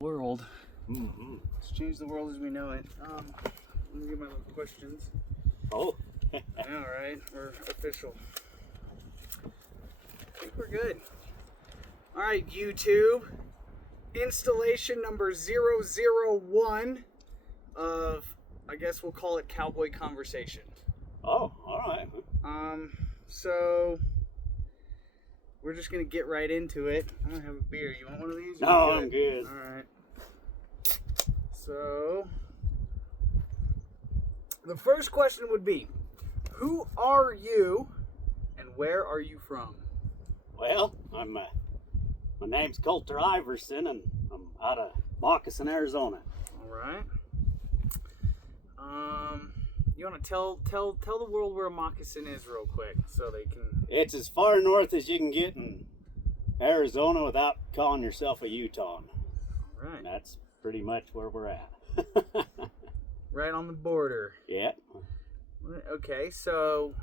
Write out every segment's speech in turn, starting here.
World. Mm-hmm. Let's change the world as we know it. Let me get my little questions. Oh. I know, right? We're official. I think we're good. All right, YouTube. Installation number 001 of, I guess we'll call it Cowboy Conversation. Oh, all right. So we're just gonna get right into it. I'm gonna have a beer. You want one of these? No, I'm good. All right. So the first question would be, who are you and where are you from? Well, my name's Coulter Iverson, and I'm out of Moccasin, Arizona. All right. You want to tell the world where a moccasin is real quick so they can... It's as far north as you can get in Arizona without calling yourself a Utah. All right. And that's pretty much where we're at. Right on the border. Yeah. Okay, so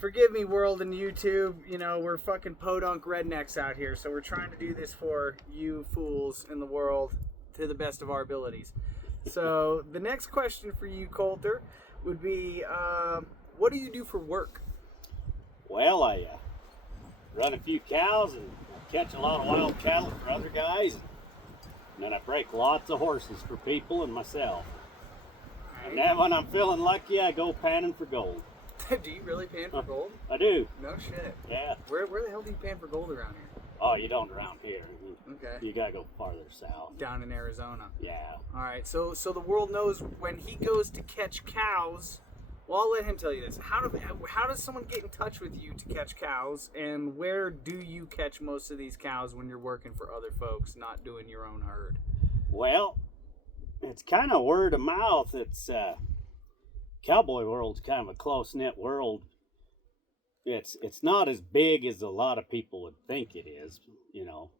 forgive me, world and YouTube. You know, we're fucking podunk rednecks out here, so we're trying to do this for you fools in the world to the best of our abilities. So the next question for you, Coulter, would be, what do you do for work? Well, I run a few cows and catch a lot of wild cattle for other guys. And then I break lots of horses for people and myself. And then when I'm feeling lucky, I go panning for gold. Do you really pan for gold? I do. No shit. Yeah. Where the hell do you pan for gold around here? Oh, you don't around here. Okay. You gotta go farther south. Down in Arizona. Yeah. All right. So the world knows when he goes to catch cows. Well, I'll let him tell you this. How does someone get in touch with you to catch cows, and where do you catch most of these cows when you're working for other folks, not doing your own herd? Well, it's kind of word of mouth. It's cowboy world's kind of a close knit world. It's not as big as a lot of people would think it is. You know.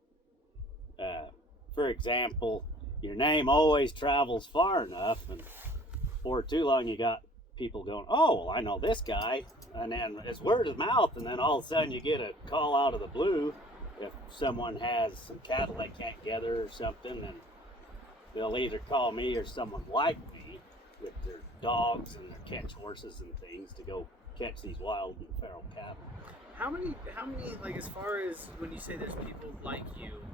For example, your name always travels far enough, and for too long you got people going, oh, well, I know this guy, and then it's word of mouth, and then all of a sudden you get a call out of the blue if someone has some cattle they can't gather or something, and they'll either call me or someone like me with their dogs and their catch horses and things to go catch these wild and feral cattle. How many, like, as far as when you say there's people like you,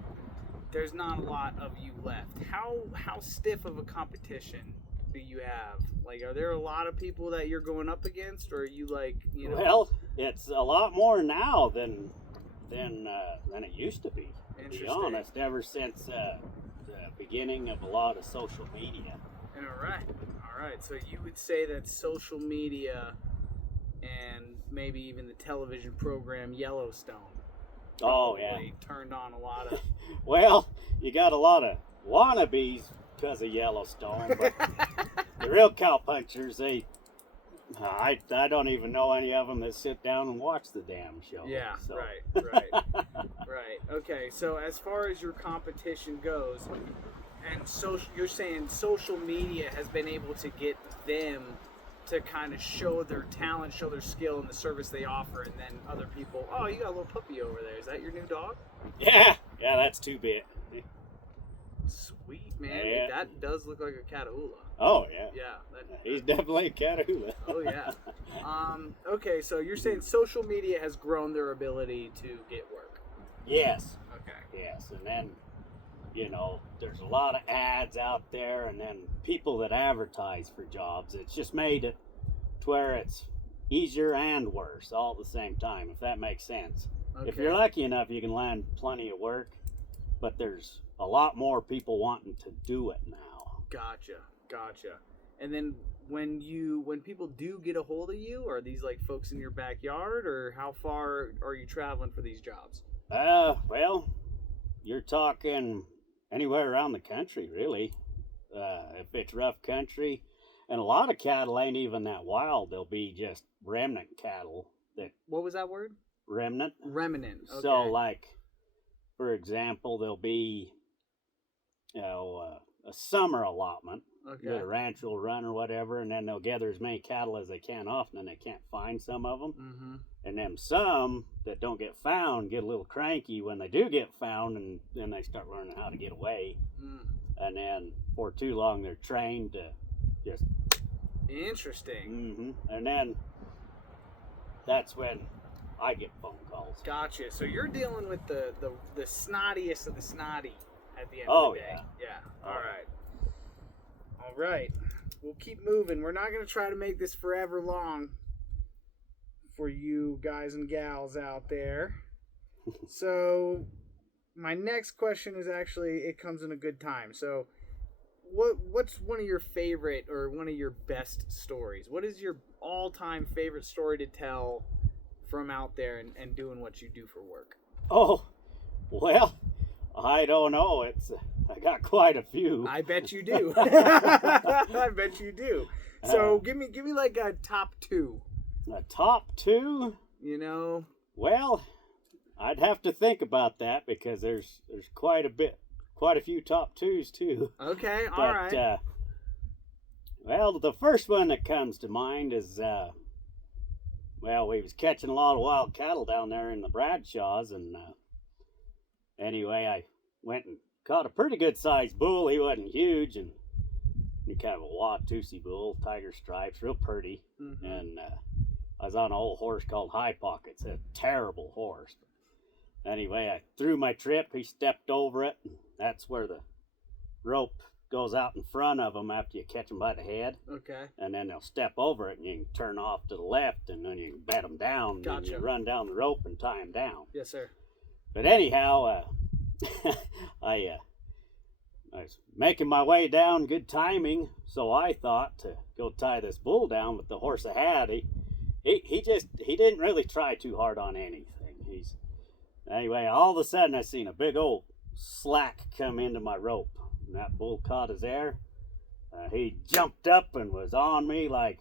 there's not a lot of you left. How stiff of a competition do you have? Like, are there a lot of people that you're going up against, or are you like, you know? Well, it's a lot more now than it used to be. To be honest, ever since the beginning of a lot of social media. All right. So you would say that social media and maybe even the television program Yellowstone. Oh yeah, turned on a lot of. Well, you got a lot of wannabes because of Yellowstone, but the real cowpunchers, I don't even know any of them that sit down and watch the damn show. Yeah, so. right. Okay, so as far as your competition goes, and you're saying social media has been able to get them to kind of show their talent, show their skill in the service they offer, and then other people, oh, you got a little puppy over there. Is that your new dog? Yeah, that's 2-bit. Sweet, man. Yeah. That does look like a Catahoula. Oh, yeah. Yeah. He's definitely a Catahoula. Oh, yeah. Okay, so you're saying social media has grown their ability to get work? Yes. Okay. Yes, and then, you know, there's a lot of ads out there, and then people that advertise for jobs. It's just made it to where it's easier and worse all at the same time, if that makes sense. Okay. If you're lucky enough, you can land plenty of work, but there's a lot more people wanting to do it now. Gotcha. And then when people do get a hold of you, are these like folks in your backyard, or how far are you traveling for these jobs? Well, you're talking anywhere around the country, really. If it's rough country, and a lot of cattle ain't even that wild. They'll be just remnant cattle. What was that word? Remnant. Okay. So, like, for example, there'll be, a summer allotment. Okay. The ranch will run or whatever, and then they'll gather as many cattle as they can off, and then they can't find some of them. Mm-hmm. And then some that don't get found get a little cranky when they do get found, and then they start learning how to get away. Mm. And then for too long, they're trained to just... Interesting. And then that's when I get phone calls. Gotcha. So you're dealing with the snottiest of the snotty at the end Oh, of the day. yeah. All right. All right. We'll keep moving. We're not going to try to make this forever long for you guys and gals out there. So my next question is actually, it comes in a good time. So what's one of your favorite or one of your best stories? What is your all-time favorite story to tell from out there and doing what you do for work? Oh, well, I don't know. I got quite a few. I bet you do. I bet you do. So give me like a top two. A top two? You know? Well, I'd have to think about that because there's quite a few top twos too. Okay, all right. Well, the first one that comes to mind is we was catching a lot of wild cattle down there in the Bradshaws, and anyway, I went and caught a pretty good sized bull. He wasn't huge, and he kind of a Watusi bull, tiger stripes, real pretty. Mm-hmm. And I was on an old horse called High Pockets, a terrible horse. Anyway, I threw my trip. He stepped over it. And that's where the rope goes out in front of them after you catch them by the head. Okay. And then they'll step over it, and you can turn off to the left, and then you can bat them down. Gotcha. And you run down the rope and tie them down. Yes, sir. But anyhow, I was making my way down, good timing, so I thought to go tie this bull down with the horse I had. He didn't really try too hard on anything. Anyway, all of a sudden I seen a big old slack come into my rope, and that bull caught his air. He jumped up and was on me like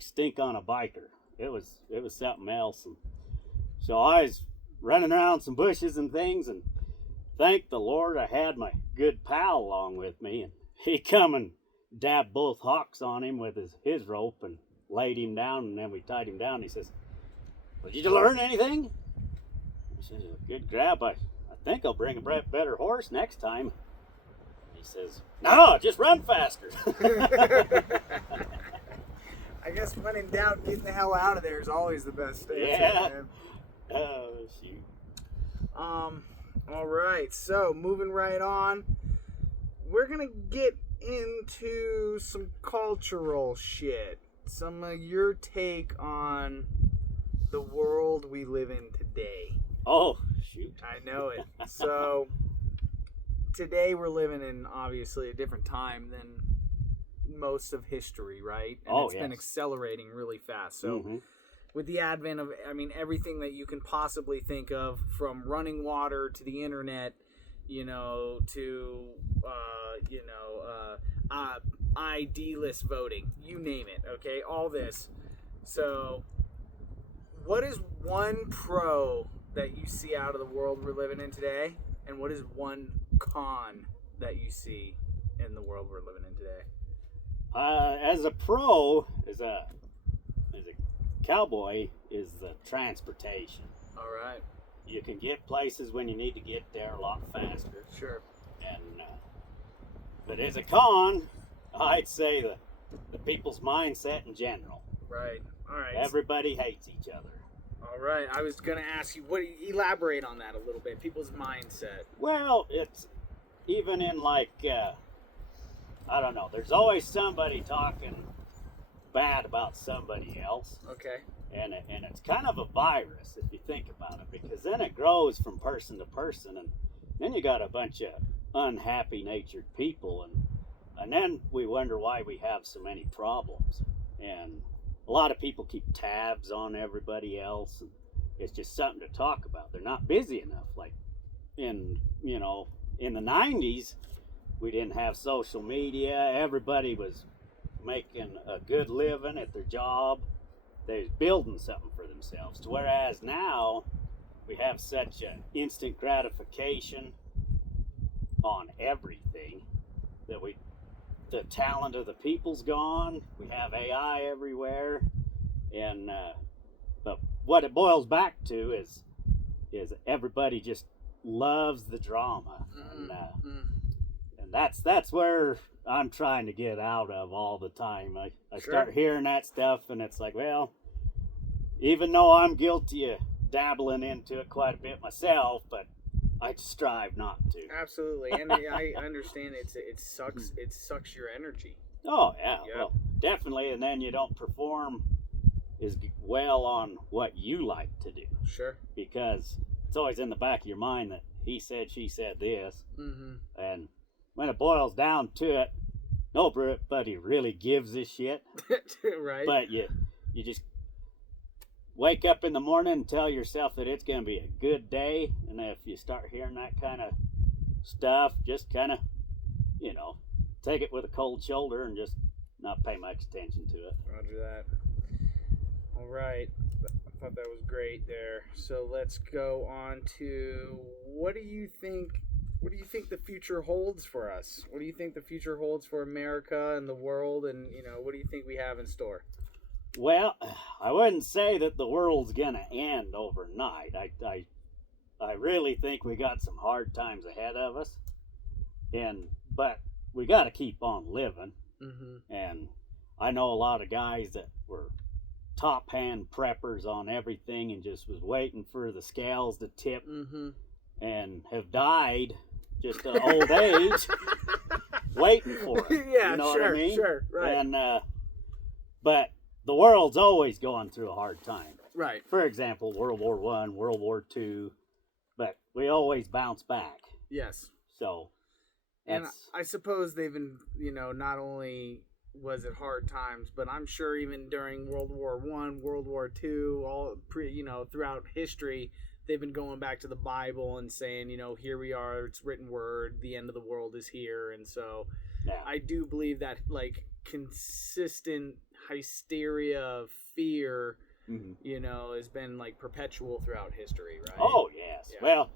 stink on a biker. It was something else. And so I was running around some bushes and things, and thank the Lord I had my good pal along with me, and he come and dabbed both hocks on him with his rope and laid him down, and then we tied him down. He says, "Well, did you learn anything?" I says, "Good grab. I think I'll bring a better horse next time." He says, "No, just run faster." I guess when in doubt, getting the hell out of there is always the best answer. Yeah. Man. Oh, shoot. All right. So moving right on, we're gonna get into some cultural shit. Some of your take on the world we live in today. Oh, shoot. I know it. So today we're living in obviously a different time than most of history, right? And it's been accelerating really fast. So with the advent of, everything that you can possibly think of, from running water to the internet, to ID list voting, you name it, okay? All this. So what is one pro that you see out of the world we're living in today, and what is one con that you see in the world we're living in today? As a pro, as a cowboy, is the transportation. All right. You can get places when you need to get there a lot faster. Sure. And but as a con, I'd say the people's mindset in general. Right. All right. Everybody hates each other. All right. I was gonna ask you, elaborate on that a little bit. People's mindset. Well, it's even in I don't know. There's always somebody talking bad about somebody else. Okay. And it's kind of a virus if you think about it, because then it grows from person to person, and then you got a bunch of unhappy natured people, and then we wonder why we have so many problems. And a lot of people keep tabs on everybody else, and it's just something to talk about. They're not busy enough. Like in the 90s, we didn't have social media. Everybody was making a good living at their job. They was building something for themselves. Whereas now we have such an instant gratification on everything that the talent of the people's gone. We have AI everywhere, and but what it boils back to is everybody just loves the drama, and that's where I'm trying to get out of all the time. I Sure. start hearing that stuff, and it's like, well, even though I'm guilty of dabbling into it quite a bit myself, but I strive not to. Absolutely, and I understand it sucks your energy. Oh yeah, Yep. well, definitely, and then you don't perform as well on what you like to do, Sure. because it's always in the back of your mind that he said, she said this, and when it boils down to it, nobody really gives a shit. Right. But you just wake up in the morning and tell yourself that it's going to be a good day, and if you start hearing that kind of stuff, just kind of, take it with a cold shoulder and just not pay much attention to it. Roger that. All right. I thought that was great there. So let's go on to what do you think the future holds for us? What do you think the future holds for America and the world, and what do you think we have in store? Well, I wouldn't say that the world's gonna end overnight. I really think we got some hard times ahead of us, but we got to keep on living. And I know a lot of guys that were top hand preppers on everything and just was waiting for the scales to tip, and have died just an old age waiting for it. Yeah, you know sure, what I mean? sure, right. And but the world's always going through a hard time. Right. For example, World War I, World War II, but we always bounce back. Yes. So, and I suppose they've been, not only was it hard times, but I'm sure even during World War I, World War II, all throughout history, they've been going back to the Bible and saying, here we are, it's written word, the end of the world is here. And so yeah. I do believe that consistent hysteria of fear, has been perpetual throughout history, right? Oh, yes. Yeah. Well,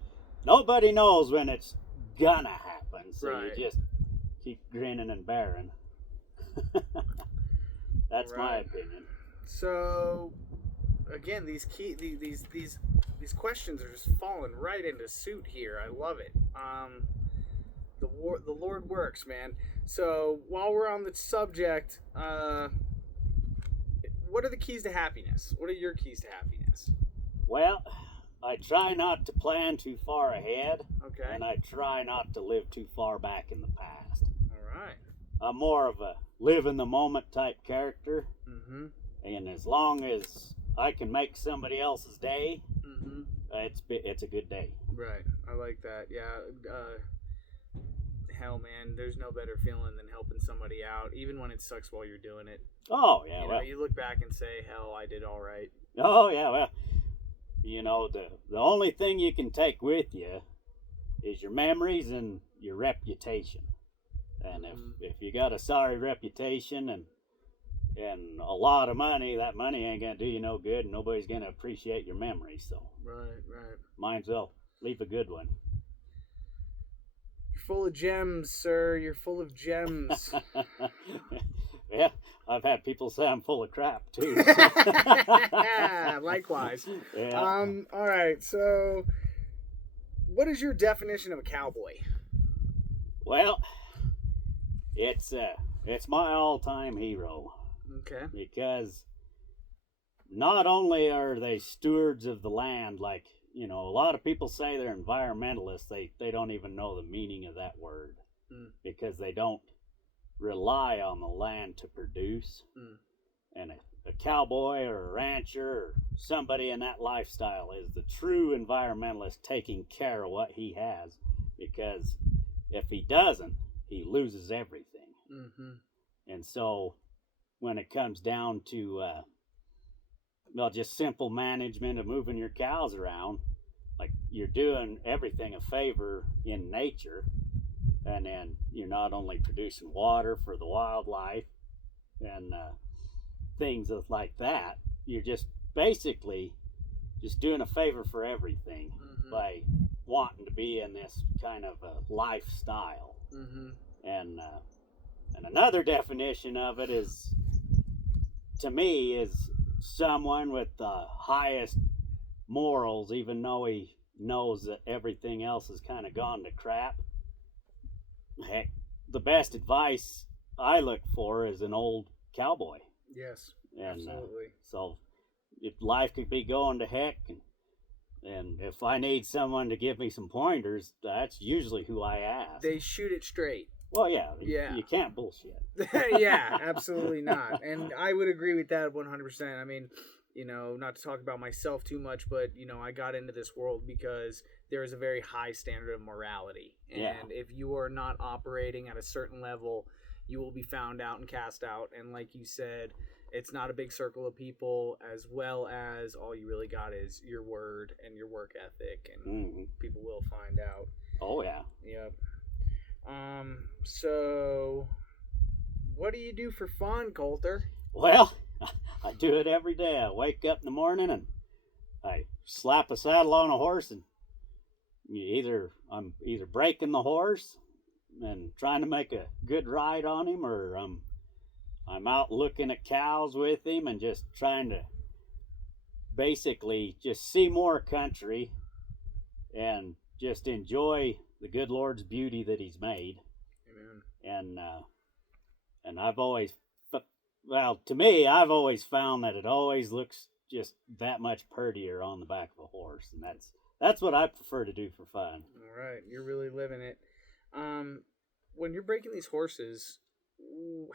nobody knows when it's gonna happen, so right. you just keep grinning and bearing. That's right. my opinion. So, again, these questions are just falling right into suit here. I love it. The Lord works, man. So while we're on the subject, what are the keys to happiness? What are your keys to happiness? Well, I try not to plan too far ahead. Okay. And I try not to live too far back in the past. All right. I'm more of a live in the moment type character. And as long as I can make somebody else's day, it's a good day. Right. I like that. Yeah. Hell, man, there's no better feeling than helping somebody out, even when it sucks while you're doing it. Oh, yeah. You look back and say, hell, I did all right. Oh, yeah. Well, the only thing you can take with you is your memories and your reputation. And if you got a sorry reputation and a lot of money, that money ain't gonna do you no good, and nobody's gonna appreciate your memory. So right. Might as well leave a good one. You're full of gems, sir. You're full of gems. Yeah, I've had people say I'm full of crap too. Likewise. Yeah. All right. So, what is your definition of a cowboy? Well, it's my all-time hero. Okay. Because not only are they stewards of the land, like, a lot of people say they're environmentalists. They don't even know the meaning of that word because they don't rely on the land to produce. And a cowboy or a rancher or somebody in that lifestyle is the true environmentalist, taking care of what he has, because if he doesn't, he loses everything. And so when it comes down to just simple management of moving your cows around, like, you're doing everything a favor in nature, and then you're not only producing water for the wildlife and things like that, you're just basically just doing a favor for everything by wanting to be in this kind of a lifestyle. And another definition of it is, to me, is someone with the highest morals, even though he knows that everything else has kind of gone to crap. Heck, the best advice I look for is an old cowboy. Yes, And absolutely. so if life could be going to heck, and if I need someone to give me some pointers, that's usually who I ask. They shoot it straight. Well, yeah, Yeah. you can't bullshit. Yeah, absolutely not. And I would agree with that 100%. I mean, you know, not to talk about myself too much, but, you know, I got into this world because there is a very high standard of morality. And Yeah. if you are not operating at a certain level, you will be found out and cast out. And like you said, it's not a big circle of people, as well as all you really got is your word and your work ethic, and people will find out. Oh, yeah. Yep. So what do you do for fun, Coulter? Well, I do it every day. I wake up in the morning and I slap a saddle on a horse, and I'm either breaking the horse and trying to make a good ride on him, or I'm out looking at cows with him and just trying to basically just see more country and just enjoy the good Lord's beauty that He's made. Amen. And I've always, well, to me, I've always found that it always looks just that much prettier on the back of a horse, and that's what I prefer to do for fun. All right, you're really living it. When you're breaking these horses,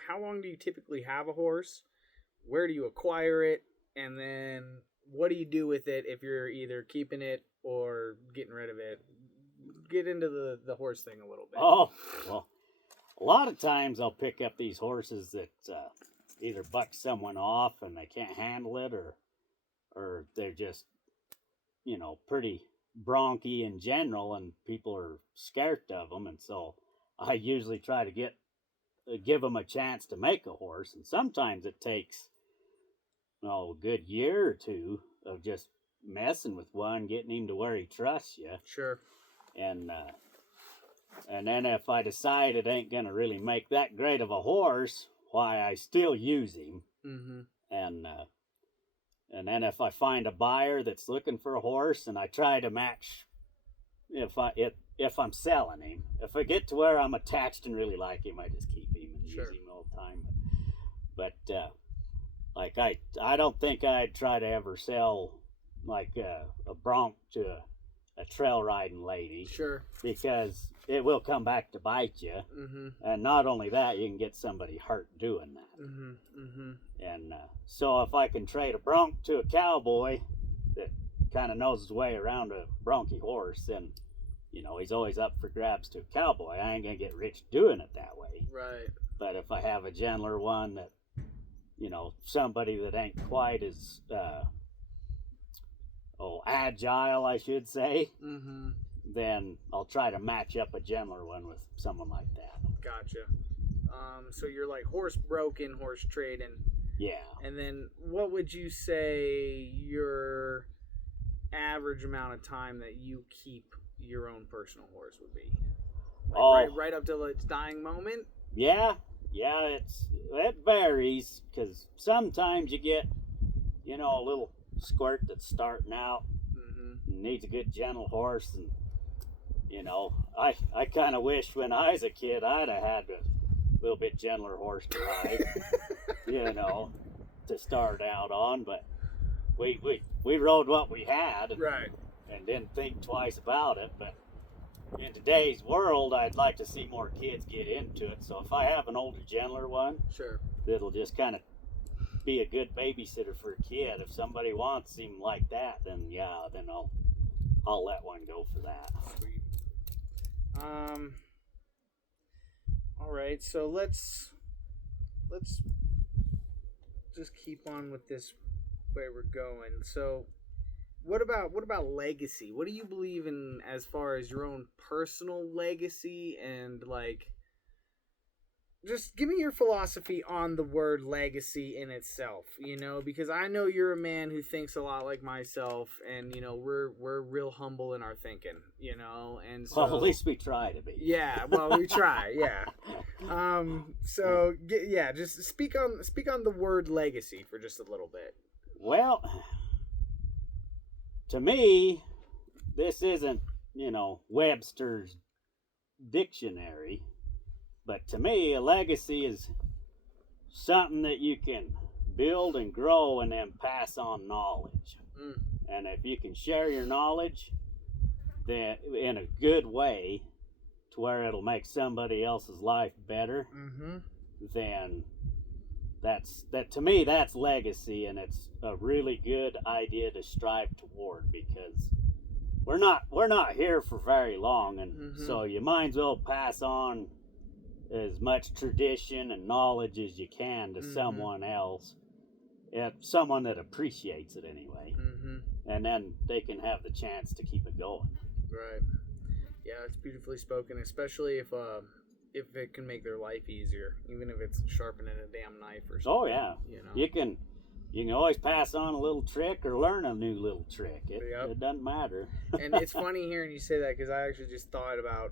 how long do you typically have a horse? Where do you acquire it? And then what do you do with it if you're either keeping it or getting rid of it? Get into the horse thing a little bit. Oh, well, a lot of times I'll pick up these horses that either buck someone off and they can't handle it, or they're just, you know, pretty bronky in general, and people are scared of them. And so I usually try to give them a chance to make a horse. And sometimes it takes, a good year or two of just messing with one, getting him to where he trusts you. Sure. And then if I decide it ain't gonna really make that great of a horse, why, I still use him. Mm-hmm. And then if I find a buyer that's looking for a horse, and I try to match, if I'm selling him, if I get to where I'm attached and really like him, I just keep him and Sure. use him all the time. But like I don't think I'd try to ever sell like a bronc to a trail riding lady. Sure. Because it will come back to bite you. Mm-hmm. And not only that, you can get somebody hurt doing that. Mm-hmm. Mm-hmm. And so if I can trade a bronc to a cowboy that kind of knows his way around a bronky horse, then, he's always up for grabs to a cowboy. I ain't going to get rich doing it that way. Right. But if I have a gentler one that, somebody that ain't quite as, agile, I should say, Mm-hmm. then I'll try to match up a gentler one with someone like that. Gotcha. So you're like horse broken, horse trading. Yeah. And then what would you say your average amount of time that you keep your own personal horse would be? Like right up till its dying moment? Yeah, it varies, because sometimes you get, a little squirt that's starting out, Mm-hmm. needs a good gentle horse, and I kind of wish when I was a kid I'd have had a little bit gentler horse to ride, to start out on. But we rode what we had, Right. and didn't think twice about it. But in today's world, I'd like to see more kids get into it. So if I have an older, gentler one, Sure. that'll just kind of be a good babysitter for a kid. If somebody wants him like that, then I'll let one go for that. Sweet. All right, so let's just keep on with this way we're going. So what about legacy? What do you believe in as far as your own personal legacy, and like, just give me your philosophy on the word legacy in itself, because I know you're a man who thinks a lot like myself, and, we're real humble in our thinking, and so... Well, at least we try to be. Yeah, well, we try, yeah. So yeah, just speak on the word legacy for just a little bit. Well, to me, this isn't, Webster's dictionary, but to me, a legacy is something that you can build and grow and then pass on knowledge. And if you can share your knowledge then in a good way to where it'll make somebody else's life better, then that to me that's legacy, and it's a really good idea to strive toward, because we're not here for very long, and so you might as well pass on as much tradition and knowledge as you can to someone else, someone that appreciates it anyway, and then they can have the chance to keep it going. Right. Yeah, it's beautifully spoken, especially if it can make their life easier, even if it's sharpening a damn knife or something. Oh yeah, you can always pass on a little trick or learn a new little trick. It doesn't matter. And it's funny hearing you say that, because I actually just thought about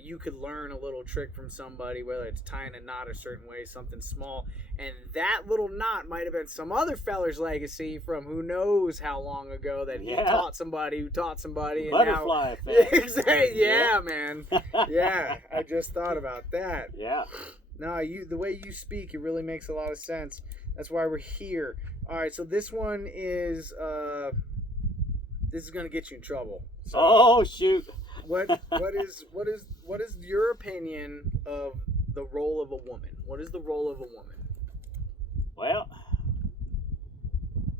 you could learn a little trick from somebody, whether it's tying a knot a certain way, something small, and that little knot might have been some other feller's legacy from who knows how long ago, that he taught somebody who taught somebody. Butterfly effect. Yeah, man. Yeah, I just thought about that. Yeah. No, the way you speak, it really makes a lot of sense. That's why we're here. All right, so this one is this is gonna get you in trouble. So, oh shoot. What is your opinion of the role of a woman? What is the role of a woman? Well,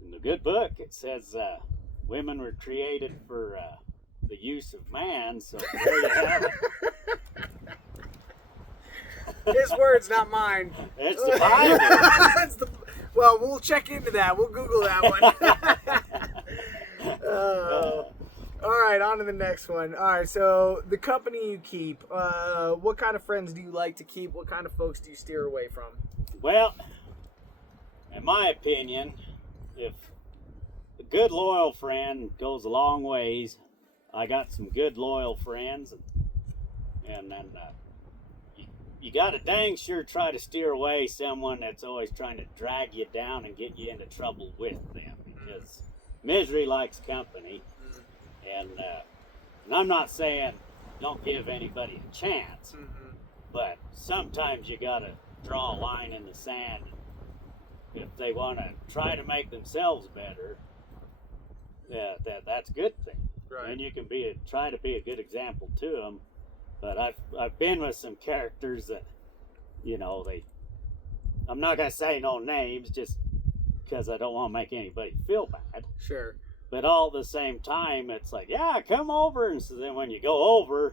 in the good book it says women were created for the use of man, so there you have it. His words, not mine. It's the Bible. Well, we'll check into that. We'll Google that one. All right, on to the next one. All right, so the company you keep, what kind of friends do you like to keep? What kind of folks do you steer away from? Well, in my opinion, if a good loyal friend goes a long ways, I got some good loyal friends, and then you got to dang sure try to steer away someone that's always trying to drag you down and get you into trouble with them, because misery likes company. And I'm not saying don't give anybody a chance, but sometimes you got to draw a line in the sand. If they want to try to make themselves better, that's a good thing. Right. And you can try to be a good example to them. But I've been with some characters that, I'm not gonna say no names just because I don't want to make anybody feel bad. Sure. But all at the same time, it's like, yeah, come over. And so then when you go over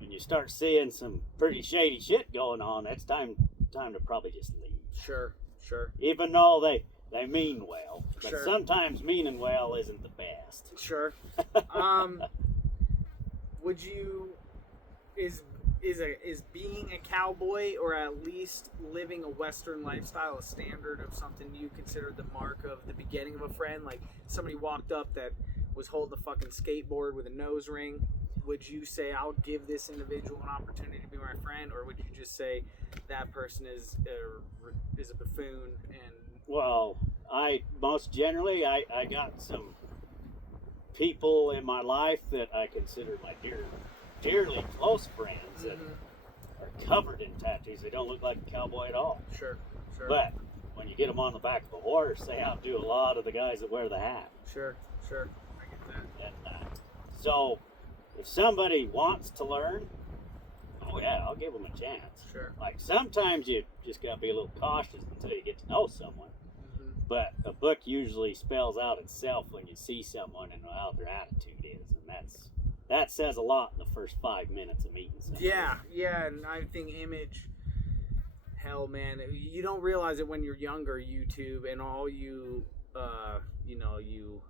and you start seeing some pretty shady shit going on, it's time to probably just leave. Sure. Even though they mean well. But Sure. sometimes meaning well isn't the best. Sure. Would you, is being a cowboy, or at least living a Western lifestyle, a standard of something you consider the mark of the beginning of a friend? Like somebody walked up that was holding a fucking skateboard with a nose ring. Would you say, I'll give this individual an opportunity to be my friend, or would you just say that person is a buffoon? And well, I got some people in my life that I consider my dearly close friends that are covered in tattoos. They don't look like a cowboy at all. Sure. But when you get them on the back of a horse, they outdo a lot of the guys that wear the hat. Sure. I get that. And so, if somebody wants to learn, oh yeah, I'll give them a chance. Sure. Like sometimes you just gotta be a little cautious until you get to know someone. But a book usually spells out itself when you see someone and how their attitude is, and that says a lot in the first 5 minutes of meeting someone. Yeah, and I think image, hell, man, you don't realize it when you're younger, YouTube, and all you, you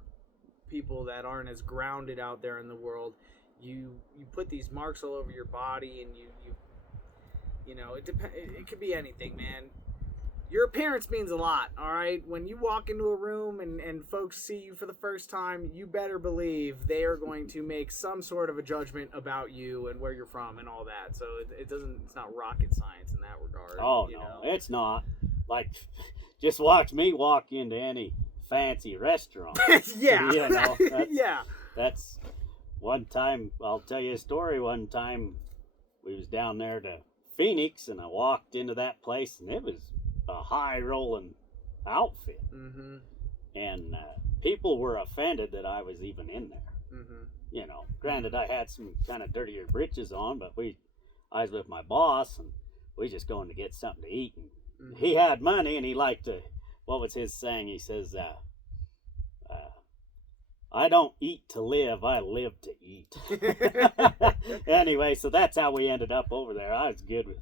people that aren't as grounded out there in the world, you put these marks all over your body, and it could be anything, man. your appearance means a lot, all right? When you walk into a room and folks see you for the first time, you better believe they are going to make some sort of a judgment about you and where you're from and all that. So it's not rocket science in that regard. Oh, no, it's not. Like, just watch me walk into any fancy restaurant. Yeah. You know, Yeah. That's one time, I'll tell you a story. One time we was down there to Phoenix, and I walked into that place, and it was a high rolling outfit. Mm-hmm. And people were offended that I was even in there. Mm-hmm. You know, granted, I had some kind of dirtier breeches on, but I was with my boss, and we just going to get something to eat. And Mm-hmm. he had money, and he liked to, what was his saying? He says, I don't eat to live, I live to eat. Anyway, so that's how we ended up over there. I was good with,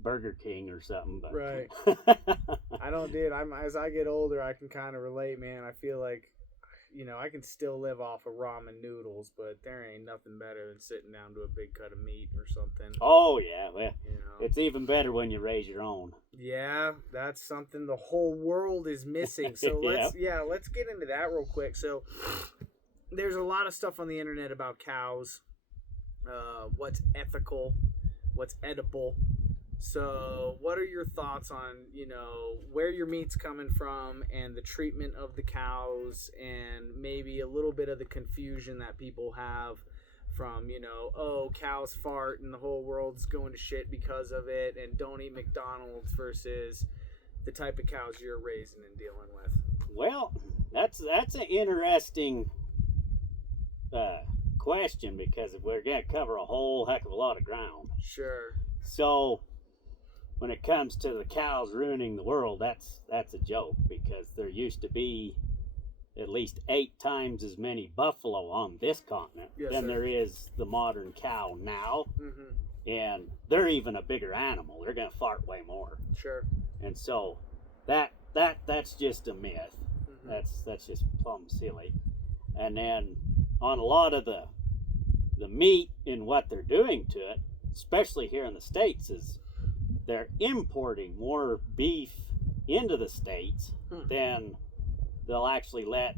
Burger King or something. But. Right. I don't, dude. As I get older, I can kind of relate, man. I feel like, I can still live off of ramen noodles, but there ain't nothing better than sitting down to a big cut of meat or something. Oh, yeah. Well, it's even better when you raise your own. Yeah, that's something the whole world is missing. So let's get into that real quick. So there's a lot of stuff on the internet about cows, what's ethical, what's edible. So what are your thoughts on, where your meat's coming from and the treatment of the cows, and maybe a little bit of the confusion that people have from, cows fart and the whole world's going to shit because of it, and don't eat McDonald's, versus the type of cows you're raising and dealing with? Well, that's an interesting question, because we're going to cover a whole heck of a lot of ground. Sure. So when it comes to the cows ruining the world, that's a joke, because there used to be at least 8 times as many buffalo on this continent than there is the modern cow now. Mm-hmm. And they're even a bigger animal. They're going to fart way more. Sure. And so that's just a myth. Mm-hmm. That's just plumb silly. And then on a lot of the meat and what they're doing to it, especially here in the States, is they're importing more beef into the States than they'll actually let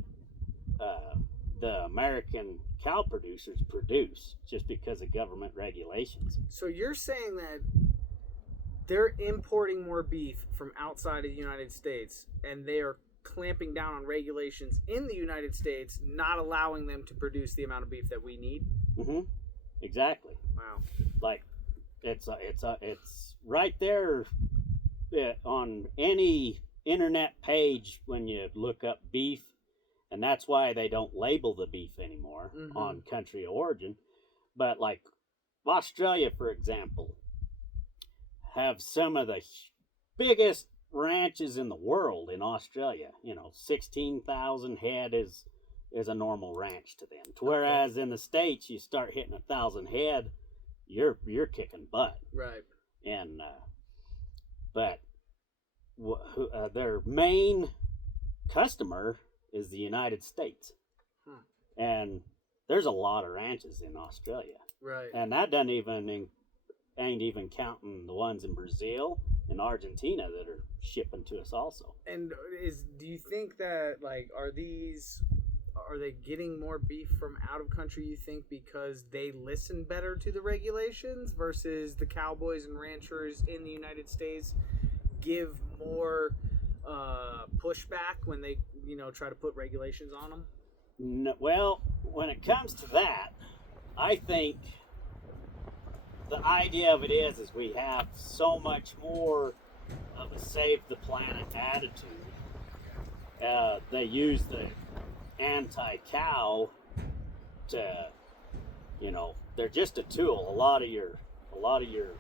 the American cow producers produce, just because of government regulations. So you're saying that they're importing more beef from outside of the United States, and they are clamping down on regulations in the United States, not allowing them to produce the amount of beef that we need? Mm-hmm. Exactly. Wow. Like, it's right there on any internet page when you look up beef, and that's why they don't label the beef anymore on country of origin. But like Australia, for example, have some of the biggest ranches in the world in Australia. 16,000 head is a normal ranch to them. Whereas in the States, you start hitting 1,000 head, you're kicking butt. Right. And but their main customer is the United States. And there's a lot of ranches in Australia. Right. And that ain't even counting the ones in Brazil and Argentina that are shipping to us also. And do you think that, like, are they getting more beef from out of country, you think, because they listen better to the regulations, versus the cowboys and ranchers in the United States give more pushback when they, try to put regulations on them? No, well, when it comes to that, I think the idea of it is we have so much more of a save the planet attitude. They use the anti-cow to, they're just a tool. A lot of your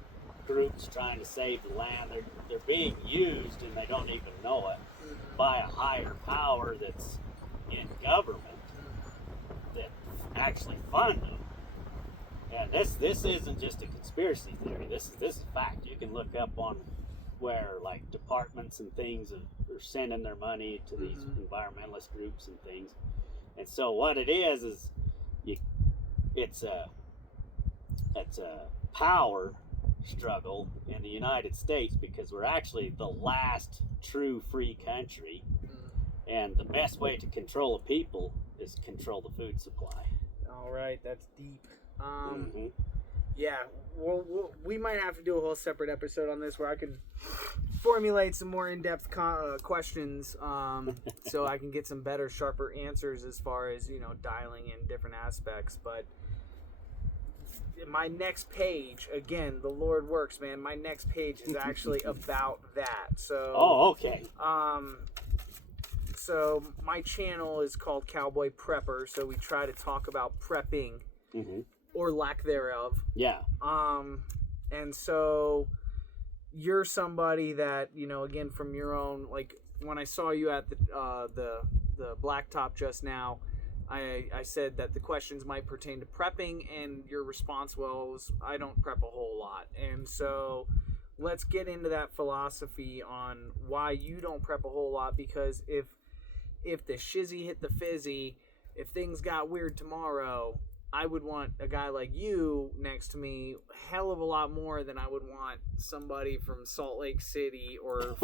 groups trying to save the land, they're being used, and they don't even know it, by a higher power that's in government that actually fund them. And this isn't just a conspiracy theory. This is fact. You can look up on where, like, departments and things are sending their money to these environmentalist groups and things. And so what it is it's a power struggle in the United States because we're actually the last true free country. And the best way to control a people is control the food supply. All right, that's deep. Yeah, we might have to do a whole separate episode on this where I can formulate some more in-depth questions so I can get some better, sharper answers as far as, dialing in different aspects. But my next page, again, the Lord works, man. My next page is actually about that. So. Oh, okay. So my channel is called Cowboy Prepper. So we try to talk about prepping or lack thereof. Yeah. And so you're somebody that, again, from your own, like when I saw you at the blacktop just now, I said that the questions might pertain to prepping, and your response was, I don't prep a whole lot. And so let's get into that philosophy on why you don't prep a whole lot, because if the shizzy hit the fizzy, if things got weird tomorrow, I would want a guy like you next to me a hell of a lot more than I would want somebody from Salt Lake City or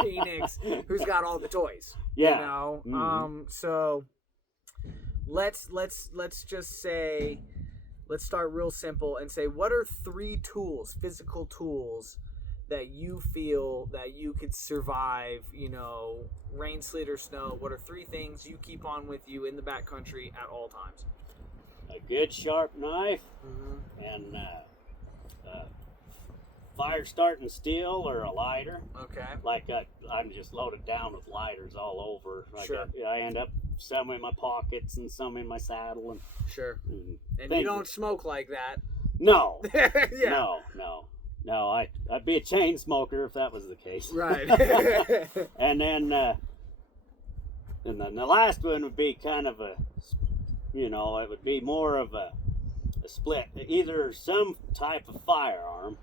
Phoenix who's got all the toys. Yeah. So let's just say, let's start real simple and say, what are 3 tools, physical tools, that you feel that you could survive, rain, sleet, or snow? What are 3 things you keep on with you in the backcountry at all times? A good sharp knife and fire starting steel or a lighter. Okay. Like I'm just loaded down with lighters all over. Sure. I end up some in my pockets and some in my saddle and. Sure. And you don't smoke like that. No. Yeah. No. I'd be a chain smoker if that was the case. Right. And then the last one would be kind of it would be more of a split. Either some type of firearm,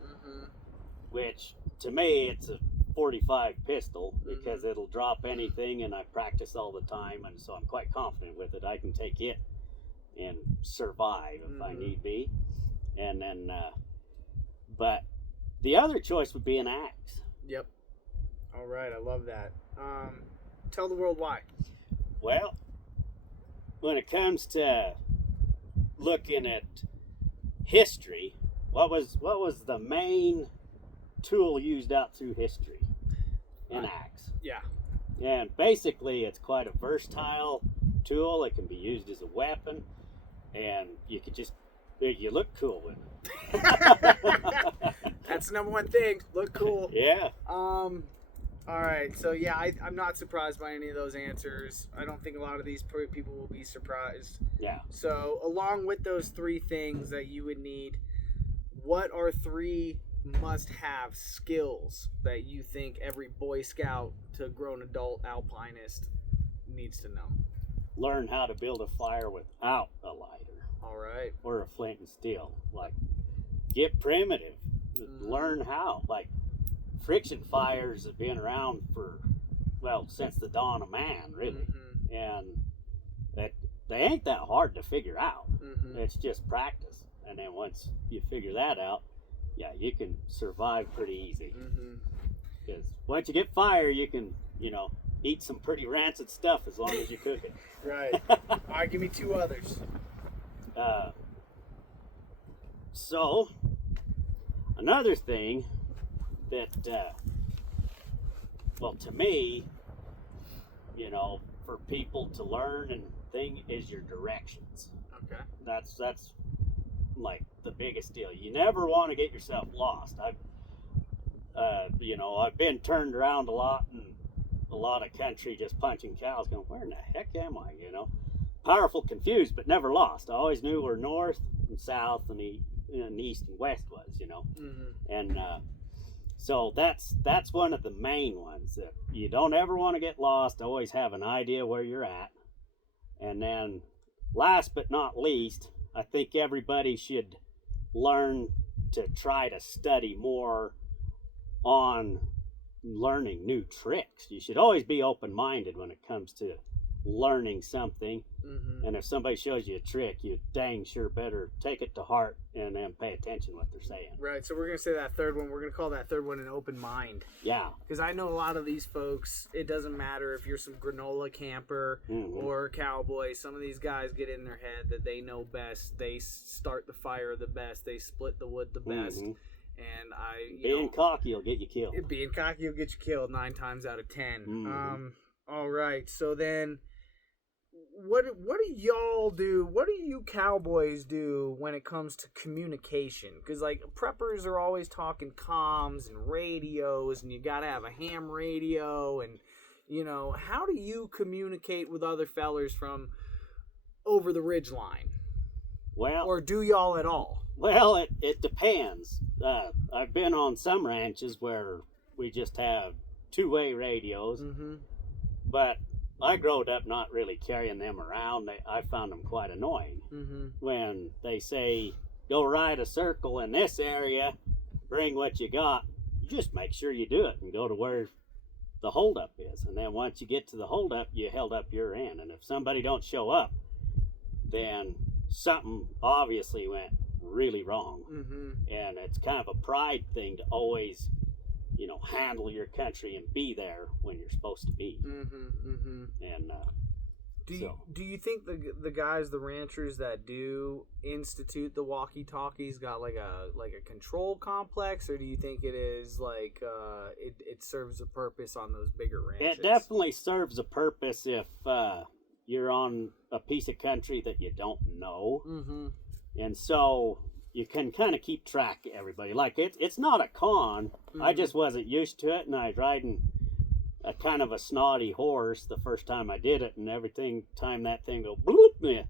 which to me it's a 45 pistol because it'll drop anything, and I practice all the time, and so I'm quite confident with it. I can take it and survive if I need be. And then, but the other choice would be an axe. Yep. All right, I love that. Tell the world why. Well, when it comes to looking at history, what was the main tool used out through history? An axe. Yeah. And basically it's quite a versatile tool. It can be used as a weapon, and you look cool with it. That's the number one thing. Look cool. Yeah. All right. So yeah, I'm not surprised by any of those answers. I don't think a lot of these people will be surprised. Yeah. So along with those 3 things that you would need, what are 3 must-have skills that you think every Boy Scout to grown adult alpinist needs to know? Learn how to build a fire without a lighter. All right. Or a flint and steel. Like, get primitive. Learn how. Like, friction fires have been around since the dawn of man, really. And they ain't that hard to figure out. It's just practice. And then once you figure that out, yeah, you can survive pretty easy. Because once you get fire, you can, eat some pretty rancid stuff as long as you cook it. Right. All right, give me 2 others. So, another thing that, to me, for people to learn and thing is your directions. Okay. That's like the biggest deal. You never want to get yourself lost. I've been turned around a lot in a lot of country just punching cows going, where in the heck am I, Powerful, confused, but never lost. I always knew where north and south and east and west was, And so that's one of the main ones, that you don't ever want to get lost. Always have an idea where you're at. And then last but not least, I think everybody should learn to try to study more on learning new tricks. You should always be open-minded when it comes to learning something. Mm-hmm. And if somebody shows you a trick, you dang sure better take it to heart and then pay attention to what they're saying. Right, so we're going to say that third one, we're going to call that third one an open mind. Yeah. Because I know a lot of these folks, it doesn't matter if you're some granola camper or cowboy. Some of these guys get in their head that they know best. They start the fire the best. They split the wood the best. And being cocky will get you killed. Being cocky will get you killed 9 times out of 10. All right, so then... What do y'all do? What do you cowboys do when it comes to communication? Because, like, preppers are always talking comms and radios, and you got to have a ham radio. And, you know, how do you communicate with other fellers from over the ridge line? Well, or do y'all at all? Well, it depends. I've been on some ranches where we just have two-way radios, but I growed up not really carrying them around. I found them quite annoying. When they say, go ride a circle in this area, bring what you got, you just make sure you do it and go to where the holdup is. And then once you get to the holdup, you held up your end. And if somebody don't show up, then something obviously went really wrong. And it's kind of a pride thing to always, you know, handle your country and be there when you're supposed to be. And do you think the guys, the ranchers that do institute the walkie-talkies got like a control complex, or do you think it is like it serves a purpose on those bigger ranches? It definitely serves a purpose if you're on a piece of country that you don't know. And so you can kind of keep track of everybody. Like, it's not a con. I just wasn't used to it, and I was riding a kind of a snotty horse the first time I did it, and time that thing go bloop,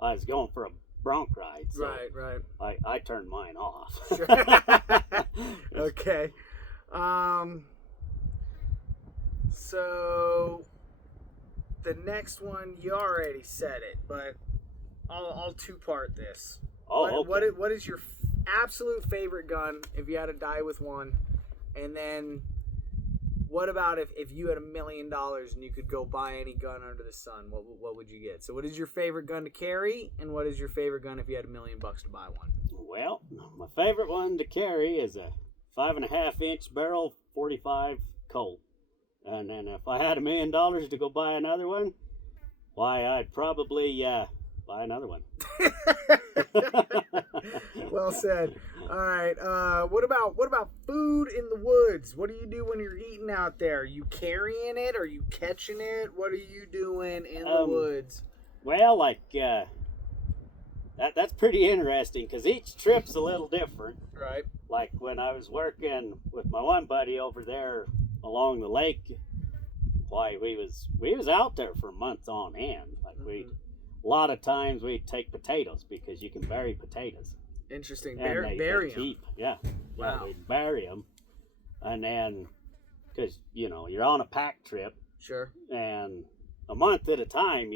I was going for a bronc ride. So right. I turned mine off. Okay. So the next one, you already said it, but I'll two-part this. Okay. What is your absolute favorite gun if you had to die with one? And then what about if you had $1 million and you could go buy any gun under the sun? What would you get? So what is your favorite gun to carry, and what is your favorite gun if you had $1 million to buy one? Well, my favorite one to carry is a 5.5-inch barrel 45 Colt. And then if I had $1 million to go buy another one, why, I'd probably buy another one. Well said. All right. What about food in the woods? What do you do when you're eating out there? Are you carrying it? Are you catching it? What are you doing in the woods? Well, like that's pretty interesting because each trip's a little different. Right. Like when I was working with my one buddy over there along the lake, why we was out there for months on end. Like a lot of times we take potatoes because you can bury potatoes. Interesting. Bury them. Yeah. Wow. We bury them, and then because you're on a pack trip. Sure. And a month at a time,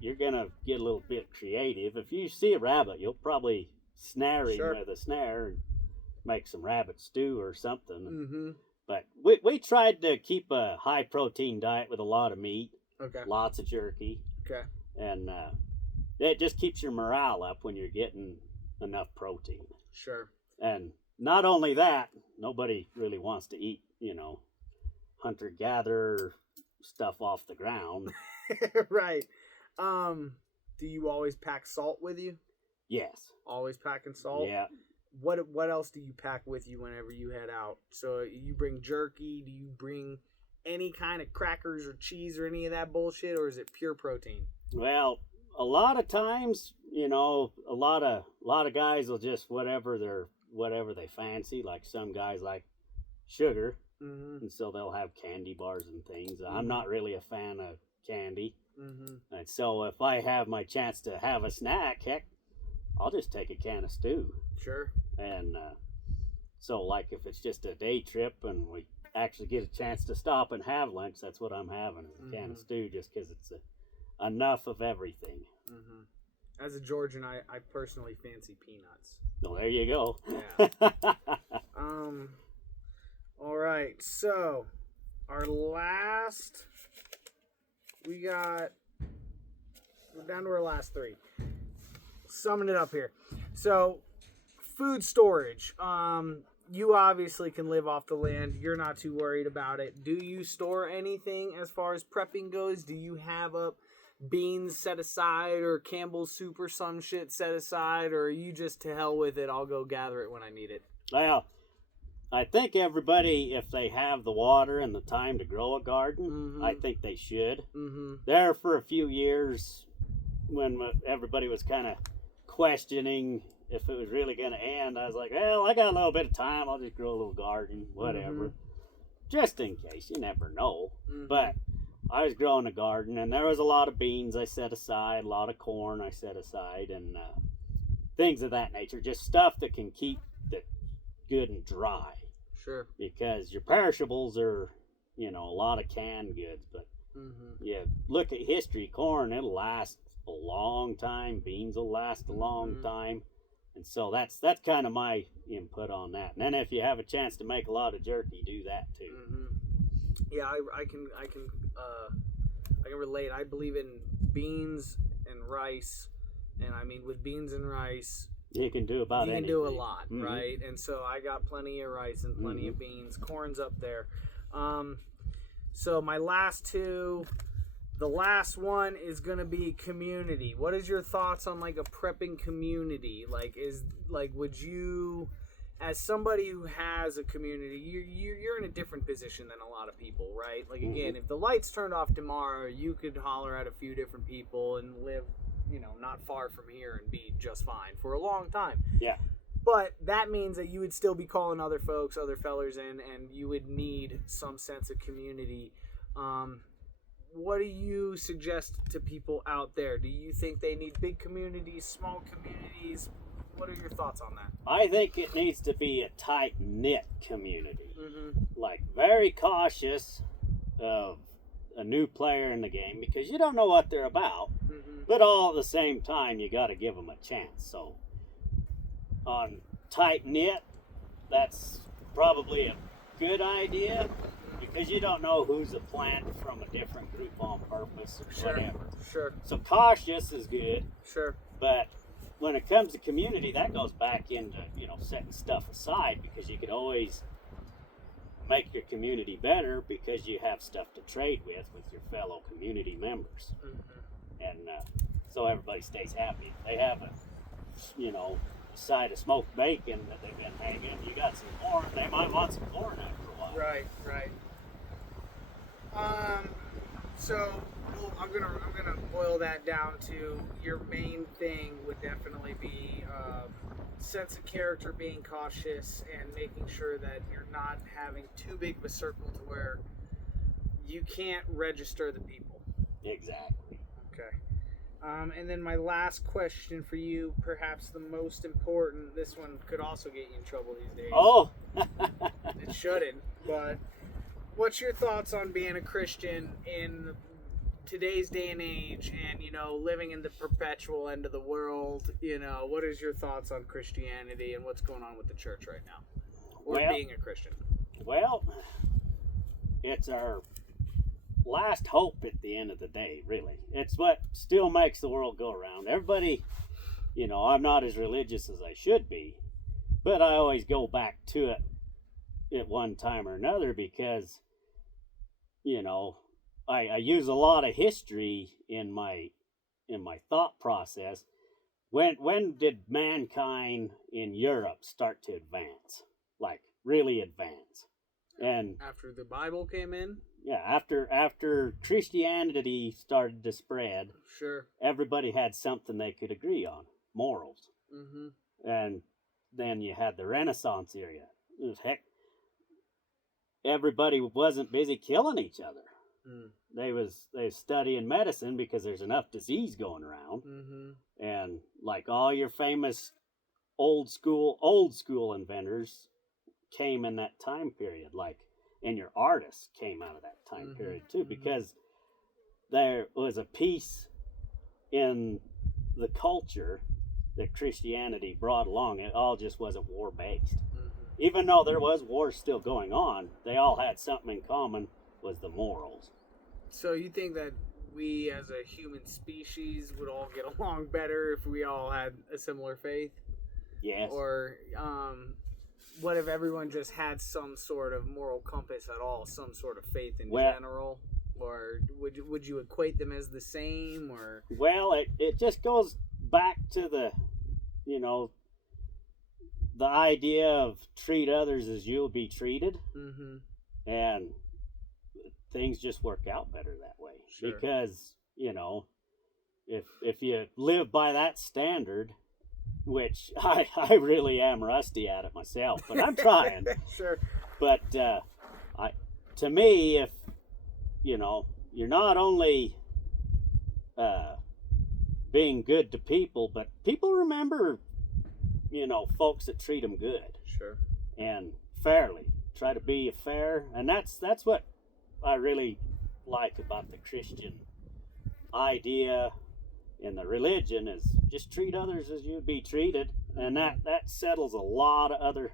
you're gonna get a little bit creative. If you see a rabbit, you'll probably snare him with a snare and make some rabbit stew or something. But we tried to keep a high protein diet with a lot of meat. Okay. Lots of jerky. Okay. And it just keeps your morale up when you're getting enough protein. Sure. And not only that, nobody really wants to eat, hunter-gatherer stuff off the ground. Right. Do you always pack salt with you? Yes. Always packing salt? Yeah. What else do you pack with you whenever you head out? So you bring jerky? Do you bring any kind of crackers or cheese or any of that bullshit, or is it pure protein? Well, a lot of times, a lot of guys will just whatever they fancy. Like some guys like sugar, and so they'll have candy bars and things. I'm not really a fan of candy, and so if I have my chance to have a snack, heck, I'll just take a can of stew. Sure. And so, like, if it's just a day trip and we actually get a chance to stop and have lunch, that's what I'm having, is a can of stew, just because it's enough of everything. As a Georgian, I personally fancy peanuts. Well, there you go. Yeah. All right. So, our last, we're down to our last three. Summing it up here. So, food storage. You obviously can live off the land. You're not too worried about it. Do you store anything as far as prepping goes? Do you have beans set aside or Campbell's soup or some shit set aside? Or are you just to hell with it, I'll go gather it when I need it? Well, I think everybody, if they have the water and the time to grow a garden, I think they should. There for a few years when everybody was kind of questioning if it was really going to end, I was like, well, I got a little bit of time. I'll just grow a little garden, whatever. Just in case. You never know. But I was growing a garden, and there was a lot of beans I set aside, a lot of corn I set aside, and things of that nature. Just stuff that can keep it good and dry. Sure. Because your perishables are, a lot of canned goods. But yeah, look at history. Corn, it'll last a long time. Beans will last a long time. And so that's kind of my input on that. And then if you have a chance to make a lot of jerky, do that too. Yeah, I can relate. I believe in beans and rice, and I mean with beans and rice, you can do about anything. You can do a lot, right? And so I got plenty of rice and plenty of beans. Corn's up there. So my last two. The last one is gonna be community. What is your thoughts on like a prepping community? Would you, as somebody who has a community, you're in a different position than a lot of people, right? Like again, if the lights turned off tomorrow, you could holler at a few different people and live, not far from here and be just fine for a long time. Yeah. But that means that you would still be calling other folks, other fellers in, and you would need some sense of community. What do you suggest to people out there? Do you think they need big communities, small communities? What are your thoughts on that? I think it needs to be a tight-knit community. Like, very cautious of a new player in the game because you don't know what they're about. But all at the same time, you got to give them a chance. So, on tight-knit, that's probably a good idea. Because you don't know who's a plant from a different group on purpose or whatever. Sure. So cautious is good. Sure. But when it comes to community, that goes back into, setting stuff aside because you can always make your community better because you have stuff to trade with your fellow community members. And so everybody stays happy. If they have a side of smoked bacon that they've been hanging, you got some corn, they might want some corn after a while. Right. So I'm gonna boil that down to your main thing would definitely be sense of character, being cautious, and making sure that you're not having too big of a circle to where you can't register the people. Exactly. Okay. And then my last question for you, perhaps the most important. This one could also get you in trouble these days. Oh. It shouldn't, but. What's your thoughts on being a Christian in today's day and age and, living in the perpetual end of the world? What is your thoughts on Christianity and what's going on with the church right now? Or being a Christian? Well, it's our last hope at the end of the day, really. It's what still makes the world go around. Everybody, I'm not as religious as I should be, but I always go back to it at one time or another because I use a lot of history in my thought process. When did mankind in Europe start to advance? Like really advance? And after the Bible came in? Yeah, after Christianity started to spread. Sure. Everybody had something they could agree on, morals. And then you had the Renaissance era. It was everybody wasn't busy killing each other. They was studying medicine because there's enough disease going around. And like all your famous old school inventors came in that time period, and your artists came out of that time period too, because there was a peace in the culture that Christianity brought along. It all just wasn't war based. Even though there was wars still going on, they all had something in common, was the morals. So you think that we as a human species would all get along better if we all had a similar faith? Yes. Or what if everyone just had some sort of moral compass at all, some sort of faith in general? Or would you equate them as the same? Or well, it just goes back to the, you know, the idea of treat others as you'll be treated, and things just work out better that way. Sure. Because, you know, if you live by that standard, which I really am rusty at it myself, but I'm trying. Sure. But to me, if, you know, you're not only being good to people, but people remember, you know, folks that treat them good. Sure. And fairly. Try to be fair. And that's what I really like about the Christian idea in the religion, is just treat others as you'd be treated. And that settles a lot of other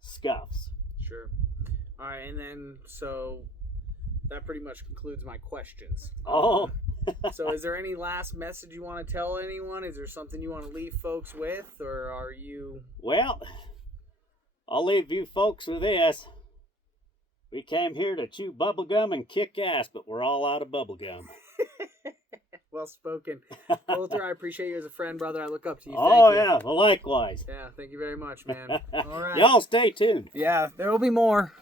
scuffs. Sure. All right, and then, so that pretty much concludes my questions. Oh. So is there any last message you want to tell anyone? Is there something you want to leave folks with, or are you... Well, I'll leave you folks with this. We came here to chew bubblegum and kick ass, but we're all out of bubblegum. Well spoken. Walter, I appreciate you as a friend, brother. I look up to you. Oh, yeah. Well, likewise. Yeah, thank you very much, man. All right. Y'all stay tuned. Yeah, there will be more.